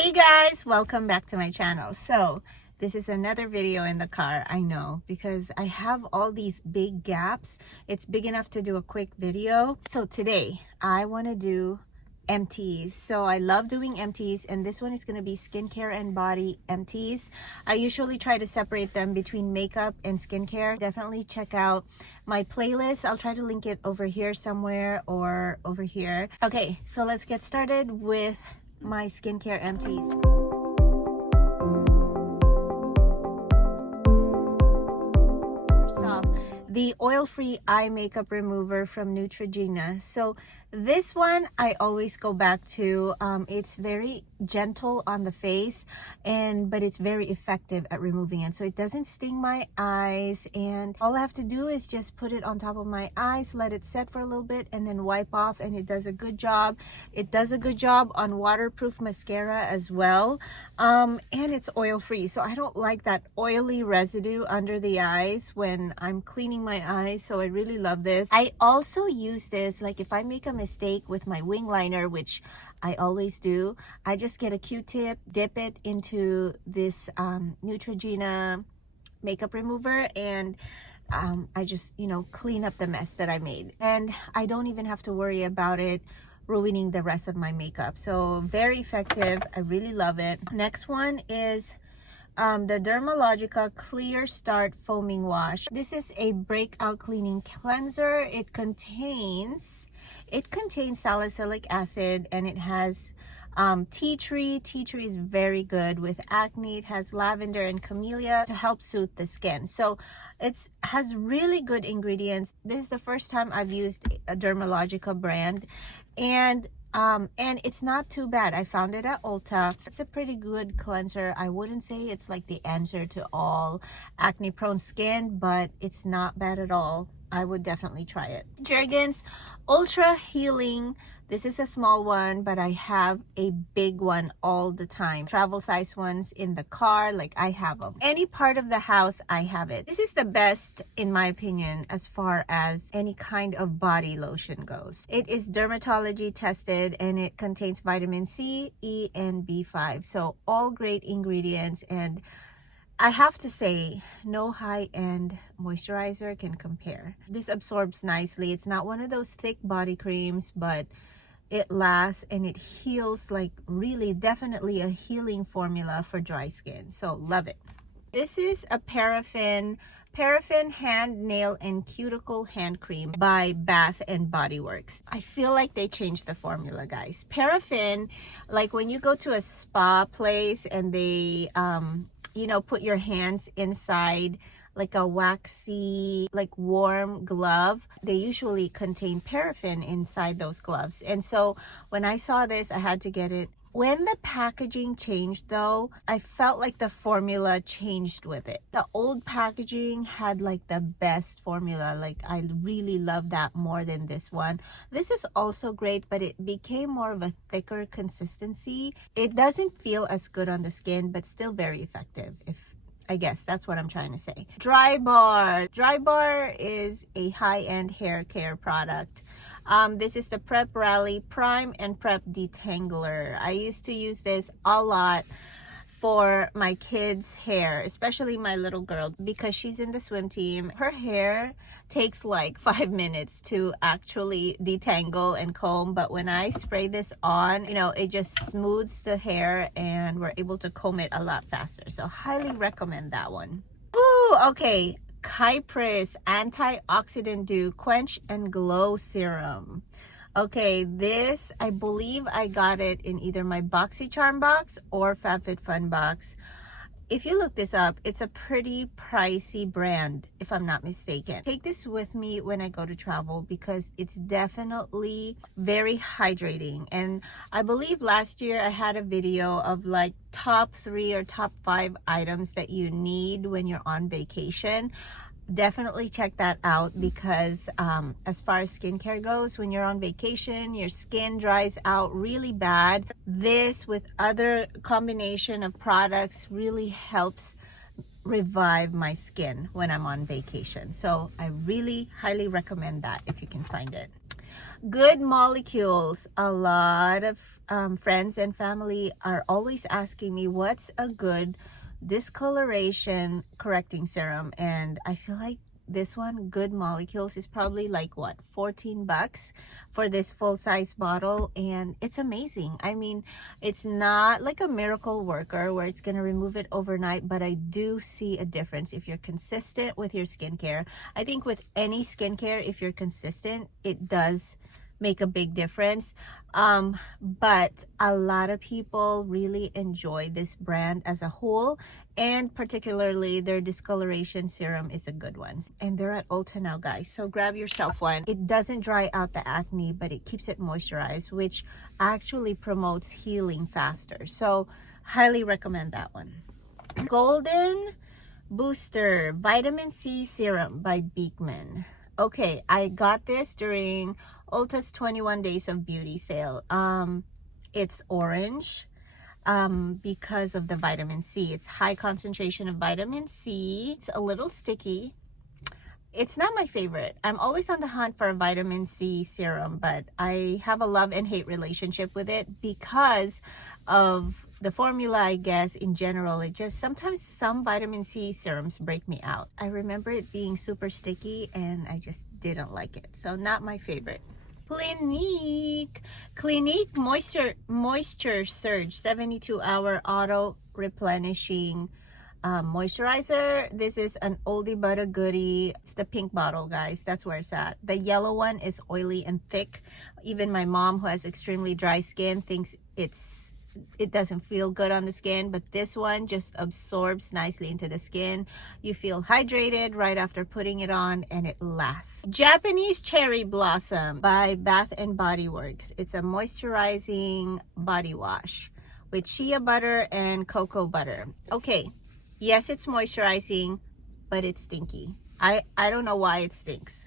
Hey guys, welcome back to my channel. So this is another video in the car, I know, because I have all these big gaps. It's big enough to do a quick video. So today I want to do empties. So I love doing empties, and this one is going to be skincare and body empties. I usually try to separate them between makeup and skincare. Definitely check out my playlist. I'll try to link it over here somewhere or over here. Okay, so let's get started with my skincare empties. First off, the oil-free eye makeup remover from Neutrogena. So this one I always go back to. It's very gentle on the face, but it's very effective at removing it. So it doesn't sting my eyes, and all I have to do is just put it on top of my eyes, let it set for a little bit, and then wipe off, and it does a good job. It does a good job on waterproof mascara as well, and it's oil-free. So I don't like that oily residue under the eyes when I'm cleaning my eyes. So I really love this. I also use this, like if I make a mistake with my wing liner, which I always do, I just get a Q-tip, dip it into this Neutrogena makeup remover, and I just, clean up the mess that I made. And I don't even have to worry about it ruining the rest of my makeup. So very effective. I really love it. Next one is the Dermalogica Clear Start Foaming Wash. This is a breakout cleaning cleanser. It contains salicylic acid, and it has tea tree. Tea tree is very good with acne. It has lavender and camellia to help soothe the skin. So it has really good ingredients. This is the first time I've used a Dermalogica brand, and it's not too bad. I found it at Ulta. It's a pretty good cleanser. I wouldn't say it's like the answer to all acne prone skin, but it's not bad at all. I would definitely try it. Jergens Ultra Healing. This is a small one, but I have a big one all the time. Travel size ones in the car, like I have them. Any part of the house, I have it. This is the best, in my opinion, as far as any kind of body lotion goes. It is dermatology tested, and it contains vitamin C, E, and B5. So all great ingredients, and I have to say, no high-end moisturizer can compare. This absorbs nicely. It's not one of those thick body creams, but it lasts and it heals, like really definitely a healing formula for dry skin. So love it. This is a Paraffin hand, nail, and cuticle hand cream by Bath and Body Works. I feel like they changed the formula, guys. Paraffin, like when you go to a spa place and they put your hands inside like a waxy, like warm glove, they usually contain paraffin inside those gloves. And so when I saw this, I had to get it. When the packaging changed though, I felt like the formula changed with it. The old packaging had like the best formula. Like I really love that more than this one. This is also great, but it became more of a thicker consistency. It doesn't feel as good on the skin, but still very effective, I guess that's what I'm trying to say. Dry Bar. Dry Bar is a high-end hair care product. This is the Prep Rally Prime and Prep Detangler. I used to use this a lot for my kids' hair, especially my little girl, because she's in the swim team. Her hair takes like 5 minutes to actually detangle and comb, but when I spray this on, it just smooths the hair and we're able to comb it a lot faster. So highly recommend that one. Ooh, okay. Kypris Antioxidant Dew Quench and Glow Serum. Okay, this, I believe I got it in either my BoxyCharm box or Fabfitfun box. If you look this up, it's a pretty pricey brand, if I'm not mistaken. Take this with me when I go to travel because it's definitely very hydrating. And I believe last year I had a video of like top 3 or top 5 items that you need when you're on vacation. Definitely check that out because as far as skincare goes, when you're on vacation, your skin dries out really bad. This with other combination of products really helps revive my skin when I'm on vacation. So I really highly recommend that if you can find it. Good Molecules, a lot of friends and family are always asking me what's a good discoloration correcting serum, and I feel like this one, Good Molecules, is probably like what, 14 bucks for this full-size bottle, and it's amazing. I mean, it's not like a miracle worker where it's going to remove it overnight, but I do see a difference if you're consistent with your skincare. I think with any skincare, if you're consistent, it does make a big difference. But a lot of people really enjoy this brand as a whole, and particularly their discoloration serum is a good one. And they're at Ulta now, guys, so grab yourself one. It doesn't dry out the acne, but it keeps it moisturized, which actually promotes healing faster. So highly recommend that one. Golden Booster Vitamin C Serum by Beekman. Okay, I got this during Ulta's 21 Days of Beauty sale. It's orange because of the vitamin C. It's high concentration of vitamin C. It's a little sticky. It's not my favorite. I'm always on the hunt for a vitamin C serum, but I have a love and hate relationship with it because of the formula, I guess. In general, it just sometimes some vitamin C serums break me out. I remember it being super sticky and I just didn't like it, so not my favorite. Clinique Moisture Surge 72-hour auto replenishing moisturizer. This is an oldie but a goodie. It's the pink bottle, guys. That's where it's at. The yellow one is oily and thick. Even my mom, who has extremely dry skin, thinks it doesn't feel good on the skin, but this one just absorbs nicely into the skin. You feel hydrated right after putting it on, and it lasts. Japanese Cherry Blossom by Bath and Body Works. It's a moisturizing body wash with shea butter and cocoa butter. Okay, yes, it's moisturizing, but it's stinky. I don't know why it stinks.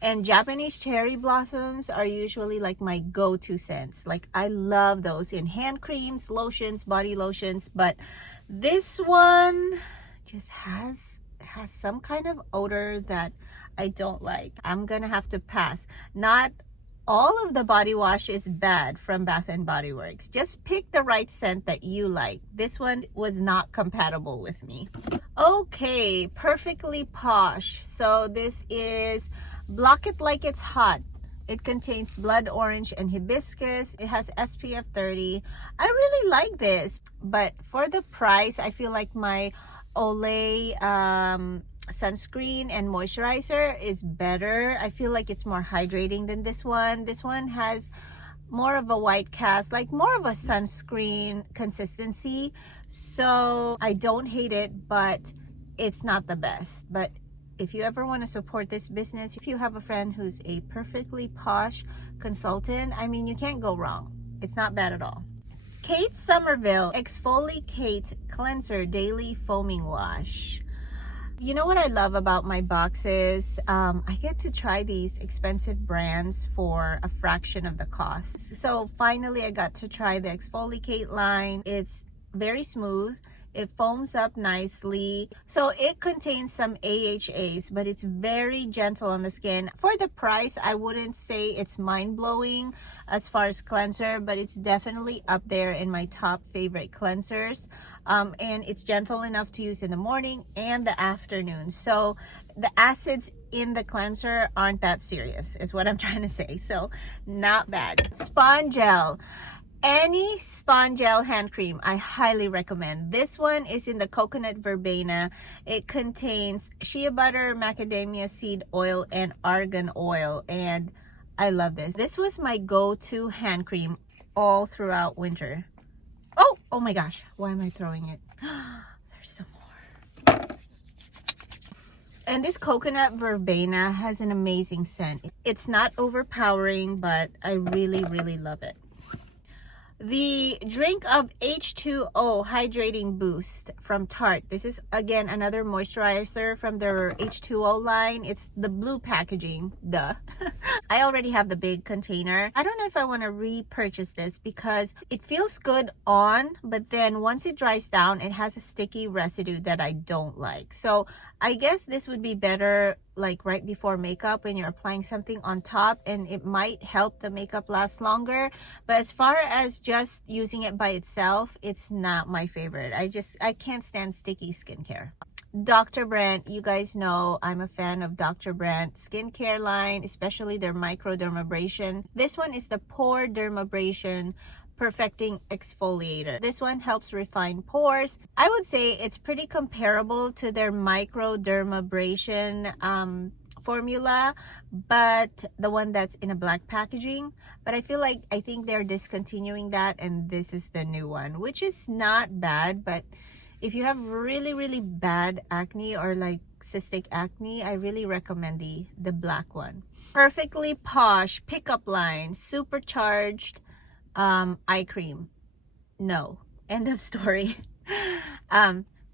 And Japanese cherry blossoms are usually like my go-to scents. Like, I love those in hand creams, lotions, body lotions, but this one just has some kind of odor that I don't like. I'm gonna have to pass. Not all of the body wash is bad from Bath and Body Works. Just pick the right scent that you like. This one was not compatible with me. Okay, Perfectly Posh. So this is Block It Like It's Hot. It contains blood orange and hibiscus. It has SPF 30. I really like this, but for the price, I feel like my Olay sunscreen and moisturizer is better. I feel like it's more hydrating than this one. This one has more of a white cast, like more of a sunscreen consistency. So I don't hate it, but it's not the best. But if you ever want to support this business, if you have a friend who's a Perfectly Posh consultant, I mean, you can't go wrong. It's not bad at all. Kate Somerville Exfoliate Cleanser Daily Foaming Wash. You know what I love about my boxes? I get to try these expensive brands for a fraction of the cost. So finally I got to try the Exfoliate line. It's very smooth. It foams up nicely. So it contains some AHAs, but it's very gentle on the skin. For the price, I wouldn't say it's mind-blowing as far as cleanser, but it's definitely up there in my top favorite cleansers. And it's gentle enough to use in the morning and the afternoon. So the acids in the cleanser aren't that serious, is what I'm trying to say. So not bad. Spawn Gel. Any Spawn Gel hand cream, I highly recommend. This one is in the coconut verbena. It contains shea butter, macadamia seed oil, and argan oil, and I love this. This was my go-to hand cream all throughout winter. Oh my gosh, why am I throwing it? There's some more. And this coconut verbena has an amazing scent. It's not overpowering, but I really, really love it. The Drink of H2O Hydrating Boost from Tarte. This is, again, another moisturizer from their H2O line. It's the blue packaging, duh. I already have the big container. I don't know if I want to repurchase this because it feels good on, but then once it dries down, it has a sticky residue that I don't like. So I guess this would be better like right before makeup when you're applying something on top, and it might help the makeup last longer. But as far as just using it by itself, it's not my favorite. I can't stand sticky skincare. Dr. Brandt, you guys know I'm a fan of Dr. Brandt skincare line, especially their microdermabrasion. This one is the pore dermabrasion perfecting exfoliator. This one helps refine pores. I would say it's pretty comparable to their microdermabrasion formula, but the one that's in a black packaging. But I think they're discontinuing that, and this is the new one, which is not bad. But if you have really bad acne or like cystic acne, I really recommend the black one. Perfectly Posh pickup line supercharged eye cream. No, end of story.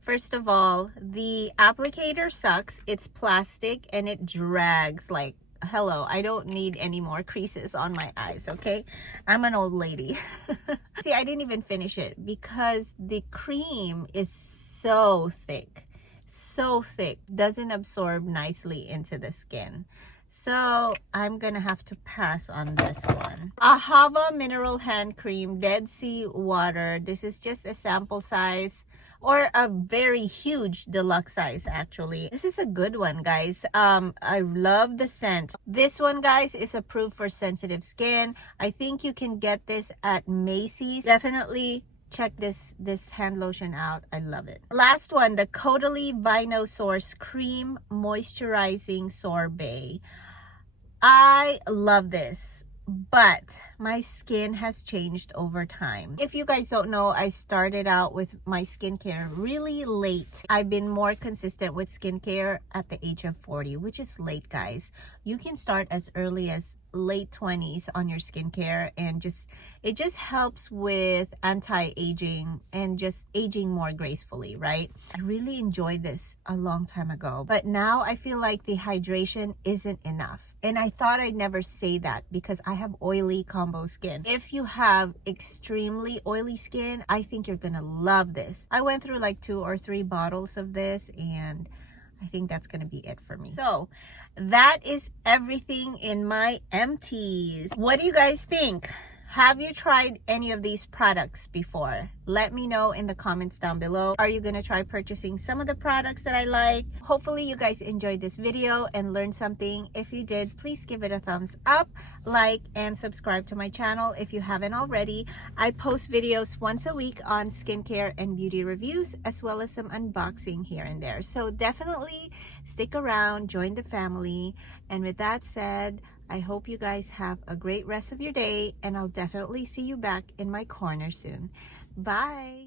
First of all, the applicator sucks. It's plastic and it drags like hello. I don't need any more creases on my eyes, okay? I'm an old lady. See, I didn't even finish it because the cream is so thick, doesn't absorb nicely into the skin. So I'm gonna have to pass on this one. Ahava mineral hand cream, Dead Sea water. This is just a sample size, or a very huge deluxe size actually. This is a good one, guys. I love the scent. This one, guys, is approved for sensitive skin. I think you can get this at Macy's. Definitely check this hand lotion out. I love it. Last one, the Codaly Vinosaurus cream moisturizing sorbet. I love this, but my skin has changed over time. If you guys don't know, I started out with my skincare really late. I've been more consistent with skincare at the age of 40, which is late, guys. You can start as early as late 20s on your skincare, and it just helps with anti-aging and just aging more gracefully, right? I really enjoyed this a long time ago, but now I feel like the hydration isn't enough. And I thought I'd never say that because I have oily combo skin. If you have extremely oily skin, I think you're gonna love this. I went through like 2 or 3 bottles of this, and I think that's gonna be it for me. So that is everything in my empties. What do you guys think? Have you tried any of these products before? Let me know in the comments down below. Are you gonna try purchasing some of the products that I like? Hopefully you guys enjoyed this video and learned something. If you did, please give it a thumbs up, like, and subscribe to my channel if you haven't already. I post videos once a week on skincare and beauty reviews, as well as some unboxing here and there. So definitely stick around, join the family. And with that said, I hope you guys have a great rest of your day, and I'll definitely see you back in my corner soon. Bye.